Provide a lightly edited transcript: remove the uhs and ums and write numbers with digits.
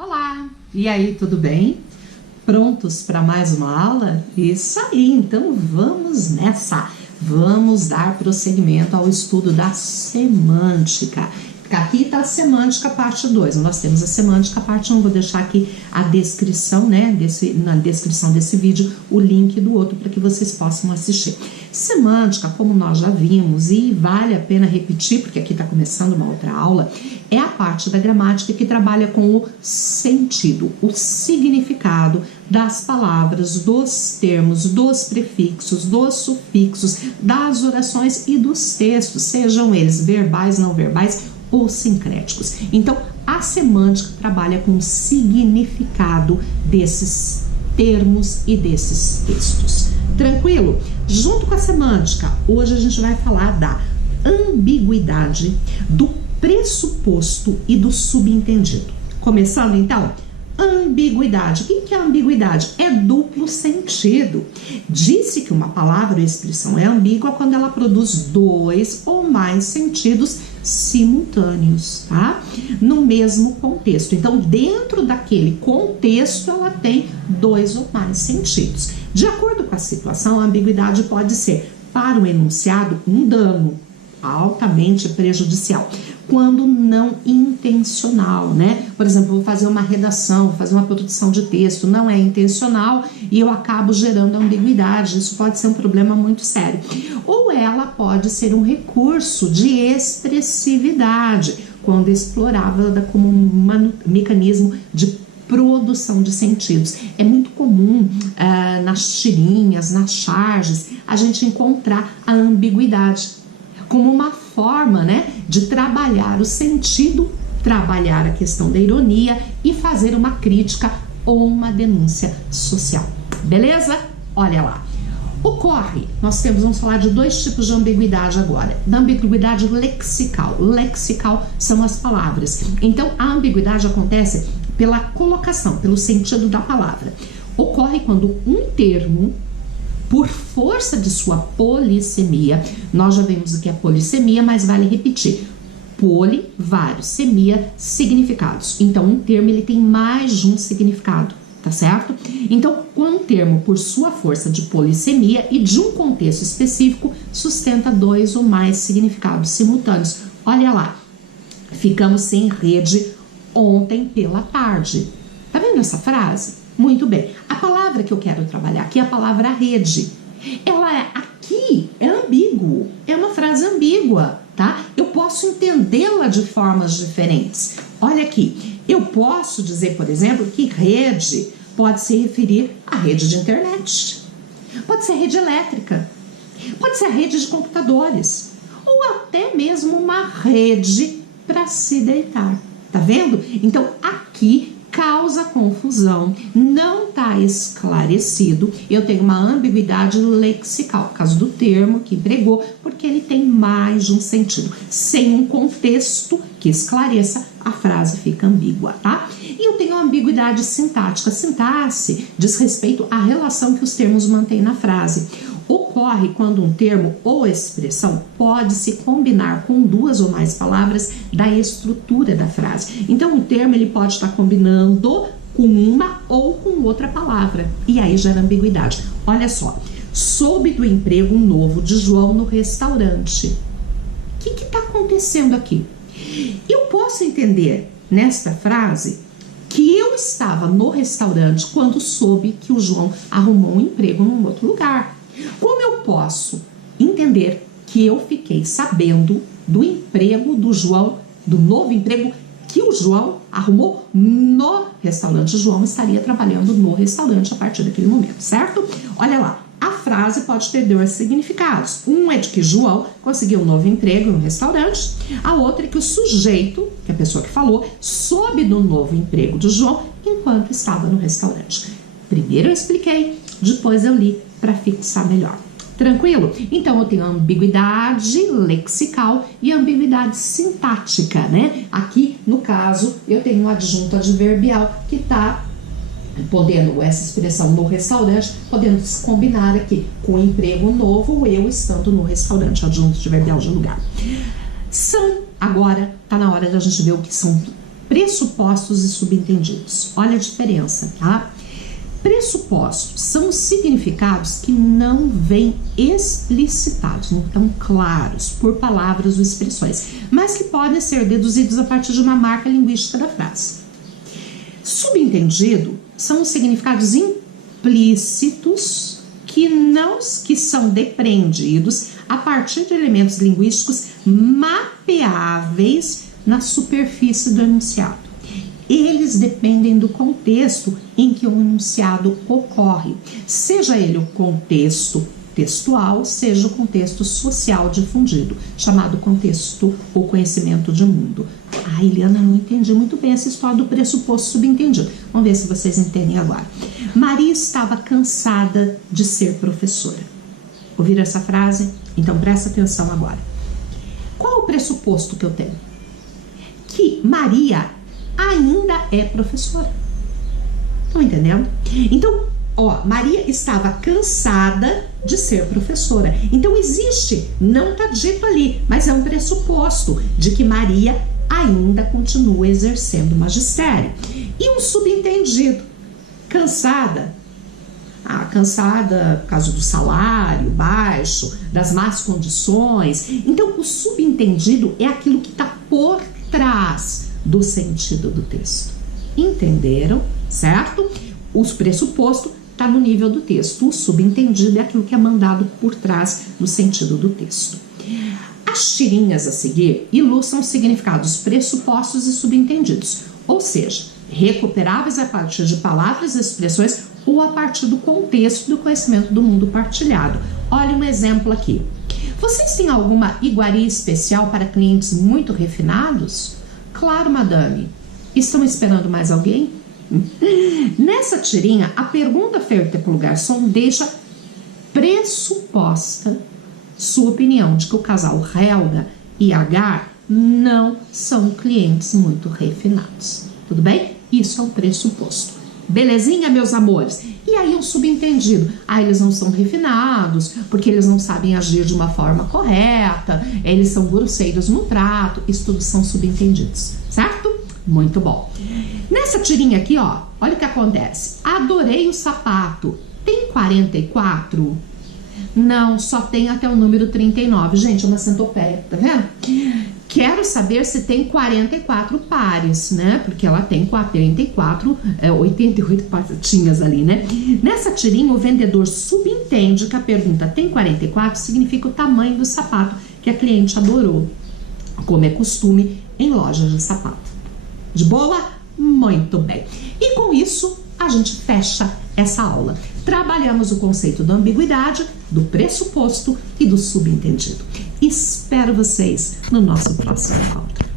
Olá! E aí, tudo bem? Prontos para mais uma aula? Isso aí, então vamos nessa! Vamos dar prosseguimento ao estudo da semântica. Aqui está a semântica parte 2, nós temos a semântica parte 1, vou deixar aqui a descrição, né, na descrição desse vídeo, o link do outro para que vocês possam assistir. Semântica, como nós já vimos, e vale a pena repetir, porque aqui está começando uma outra aula, é a parte da gramática que trabalha com o sentido, o significado das palavras, dos termos, dos prefixos, dos sufixos, das orações e dos textos, sejam eles verbais, não verbais ou sincréticos. Então, a semântica trabalha com o significado desses termos e desses textos. Tranquilo? Junto com a semântica, hoje a gente vai falar da ambiguidade, do pressuposto e do subentendido. Começando então, ambiguidade. O que é ambiguidade? É duplo sentido. Disse que uma palavra ou expressão é ambígua quando ela produz dois ou mais sentidos simultâneos, tá? No mesmo contexto. Então, dentro daquele contexto, ela tem dois ou mais sentidos. De acordo com a situação, a ambiguidade pode ser, para o enunciado, um dano altamente prejudicial, quando não intencional, né? Por exemplo, vou fazer uma redação, fazer uma produção de texto, não é intencional e eu acabo gerando ambiguidade. Isso pode ser um problema muito sério. Ou ela pode ser um recurso de expressividade, quando explorada como um mecanismo de produção de sentidos. É muito comum nas tirinhas, nas charges, a gente encontrar a ambiguidade como uma forma, né, de trabalhar o sentido, trabalhar a questão da ironia e fazer uma crítica ou uma denúncia social. Beleza? Olha lá. Ocorre, vamos falar de dois tipos de ambiguidade agora. Da ambiguidade lexical. Lexical são as palavras. Então, a ambiguidade acontece pela colocação, pelo sentido da palavra. Ocorre quando um termo, por força de sua polissemia, nós já vimos o que é polissemia, mas vale repetir. Poli, vários, semia, significados. Então, um termo ele tem mais de um significado, tá certo? Então, quando um termo, por sua força de polissemia e de um contexto específico, sustenta dois ou mais significados simultâneos. Olha lá, ficamos sem rede ontem pela tarde. Tá vendo essa frase? Muito bem. A palavra que eu quero trabalhar aqui é a palavra rede. Ela aqui é ambíguo, é uma frase ambígua, tá? Eu posso entendê-la de formas diferentes. Olha aqui, eu posso dizer, por exemplo, que rede pode se referir à rede de internet, pode ser rede elétrica, pode ser a rede de computadores, ou até mesmo uma rede para se deitar. Tá vendo? Então, aqui causa confusão, não está esclarecido. Eu tenho uma ambiguidade lexical, por causa do termo que empregou, porque ele tem mais de um sentido. Sem um contexto que esclareça, a frase fica ambígua, tá? E eu tenho a ambiguidade sintática. Sintaxe diz respeito à relação que os termos mantêm na frase. Ocorre quando um termo ou expressão pode se combinar com duas ou mais palavras da estrutura da frase. Então, um termo ele pode estar combinando com uma ou com outra palavra. E aí gera ambiguidade. Olha só. Soube do emprego novo de João no restaurante. O que está acontecendo aqui? Eu posso entender nesta frase que eu estava no restaurante quando soube que o João arrumou um emprego num outro lugar. Como eu posso entender que eu fiquei sabendo do emprego do João, do novo emprego que o João arrumou no restaurante? O João estaria trabalhando no restaurante a partir daquele momento, certo? Olha lá, a frase pode ter dois significados. Um é de que João conseguiu um novo emprego no restaurante, a outra é que o sujeito, que é a pessoa que falou, soube do novo emprego do João enquanto estava no restaurante. Primeiro eu expliquei, depois eu li para fixar melhor. Tranquilo? Então eu tenho ambiguidade lexical e ambiguidade sintática, né? Aqui, no caso, eu tenho um adjunto adverbial que está podendo, essa expressão no restaurante, podendo se combinar aqui com o emprego novo ou eu estando no restaurante, adjunto adverbial de lugar. Agora, tá na hora da gente ver o que são pressupostos e subentendidos. Olha a diferença, tá? Pressupostos são significados que não vêm explicitados, não estão claros por palavras ou expressões, mas que podem ser deduzidos a partir de uma marca linguística da frase. Subentendido são os significados implícitos que são depreendidos a partir de elementos linguísticos mapeáveis na superfície do enunciado. Eles dependem do contexto em que o enunciado ocorre, seja ele o contexto textual, seja o contexto social difundido, chamado contexto ou conhecimento de mundo. Ah, Eliana, não entendi muito bem essa história do pressuposto subentendido. Vamos ver se vocês entendem agora. Maria estava cansada de ser professora. Ouviram essa frase? Então presta atenção agora. Qual o pressuposto que eu tenho? Que Maria ainda é professora. Estão entendendo? Então, Maria estava cansada de ser professora. Então existe, não está dito ali, mas é um pressuposto de que Maria ainda continua exercendo o magistério. E um subentendido, cansada. Cansada por causa do salário baixo, das más condições. Então o subentendido é aquilo que está por trás do sentido do texto. Entenderam? Certo? O pressuposto está no nível do texto. O subentendido é aquilo que é mandado por trás do sentido do texto. As tirinhas a seguir ilustram significados pressupostos e subentendidos, ou seja, recuperáveis a partir de palavras e expressões ou a partir do contexto do conhecimento do mundo partilhado. Olha um exemplo aqui. Vocês têm alguma iguaria especial para clientes muito refinados? Claro, madame. Estão esperando mais alguém? Nessa tirinha, a pergunta feita pelo garçom deixa pressuposta sua opinião de que o casal Helga e Agar não são clientes muito refinados. Tudo bem? Isso é um pressuposto. Belezinha, meus amores? E aí um subentendido. Eles não são refinados, porque eles não sabem agir de uma forma correta, eles são grosseiros no trato. Isso tudo são subentendidos, certo? Muito bom. Nessa tirinha aqui, olha o que acontece. Adorei o sapato. Tem 44? Não, só tem até o número 39. Gente, é uma centopeia, tá vendo? Quero saber se tem 44 pares, né? Porque ela tem 88 patinhas ali, né? Nessa tirinha, o vendedor subentende que a pergunta tem 44 significa o tamanho do sapato que a cliente adorou, como é costume em lojas de sapato. De boa? Muito bem. E com isso, a gente fecha essa aula. Trabalhamos o conceito da ambiguidade, do pressuposto e do subentendido. Espero vocês no nosso próximo aula.